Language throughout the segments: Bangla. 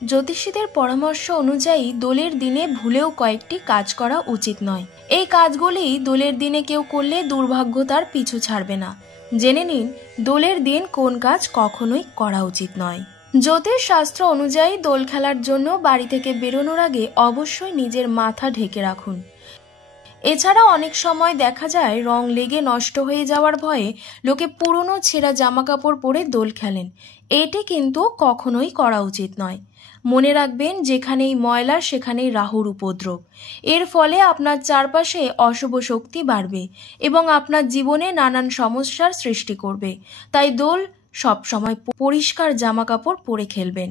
জ্যোতিষীদের পরামর্শ অনুযায়ী দোলের দিনে ভুলেও কয়েকটি কাজ করা উচিত নয়। এই কাজগুলি দোলের দিনে কেউ করলে দুর্ভাগ্য তার পিছু ছাড়বে না। জেনে নিন দোলের দিন কোন কাজ কখনোই করা উচিত নয়। জ্যোতিষ শাস্ত্র অনুযায়ী দোল খেলার জন্য বাড়ি থেকে বেরোনোর আগে অবশ্যই নিজের মাথা ঢেকে রাখুন। এছাড়া অনেক সময় দেখা যায় রং লেগে নষ্ট হয়ে যাওয়ার ভয়ে লোকে পুরনো ছেঁড়া জামা কাপড় পরে দোল খেলেন। এটি কিন্তু কখনোই করা উচিত নয়। মনে রাখবেন, যেখানেই ময়লা সেখানেই রাহুর উপদ্রব। এর ফলে আপনার চারপাশে অশুভ শক্তি বাড়বে এবং আপনার জীবনে নানান সমস্যার সৃষ্টি করবে। তাই দোল সবসময় পরিষ্কার জামা কাপড় পরে খেলবেন।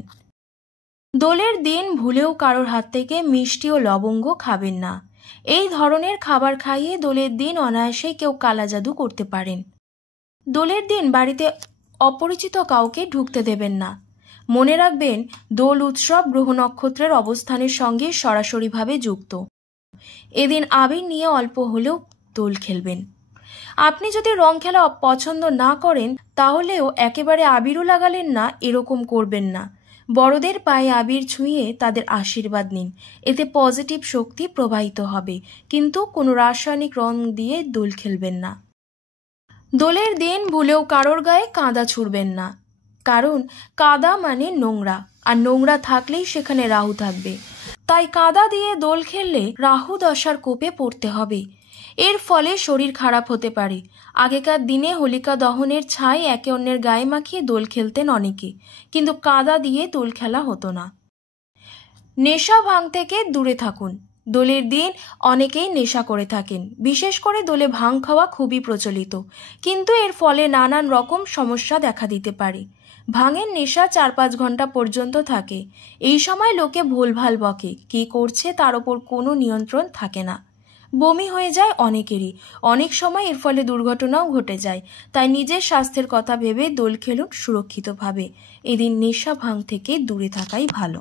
দোলের দিন ভুলেও কারোর হাত থেকে মিষ্টি ও লবঙ্গ খাবেন না। এই ধরনের খাবার খাইয়ে দোলের দিন অনায়াসেই কেউ কালা জাদু করতে পারেন। দোলের দিন বাড়িতে অপরিচিত কাউকে ঢুকতে দেবেন না। মনে রাখবেন, দোল উৎসব গ্রহ নক্ষত্রের অবস্থানের সঙ্গে সরাসরিভাবে যুক্ত। এদিন আবির নিয়ে অল্প হলেও দোল খেলবেন। আপনি যদি রং খেলা পছন্দ না করেন তাহলেও একেবারে আবিরও লাগালেন না এরকম করবেন না। বড়দের পায়ে আবির ছুঁয়ে তাদের আশীর্বাদ নিন, এতে পজিটিভ শক্তি প্রবাহিত হবে। কিন্তু কোনো রাসায়নিক রং দিয়ে দোল খেলবেন না। দোলের দিন ভুলেও কারোর গায়ে কাদা ছুঁড়বেন না, কারণ কাদা মানে নোংরা, আর নোংরা থাকলেই সেখানে রাহু থাকবে। তাই কাদা দিয়ে দোল খেললে রাহু দশার কোপে পড়তে হবে। এর ফলে শরীর খারাপ হতে পারে। আগেকার দিনে হোলিকা দহনের ছাই একে অন্যের গায়ে মাখিয়ে দোল খেলতেন অনেকে, কিন্তু কাদা দিয়ে দোল খেলা হতো না। নেশা ভাঙ থেকে দূরে থাকুন। দোলের দিন অনেকেই নেশা করে থাকেন, বিশেষ করে দোলে ভাং খাওয়া খুবই প্রচলিত, কিন্তু এর ফলে নানান রকম সমস্যা দেখা দিতে পারে। ভাঙের নেশা 4-5 ঘন্টা পর্যন্ত থাকে। এই সময় লোকে ভুলভাল বকে, কি করছে তার ওপর কোনো নিয়ন্ত্রণ থাকে না। বমি হয়ে যায় অনেকেরই, অনেক সময় এর ফলে দুর্ঘটনাও ঘটে যায়। তাই নিজের স্বাস্থ্যের কথা ভেবে দোল খেলুন সুরক্ষিতভাবে। এদিন নেশা ভাঙ থেকে দূরে থাকাই ভালো।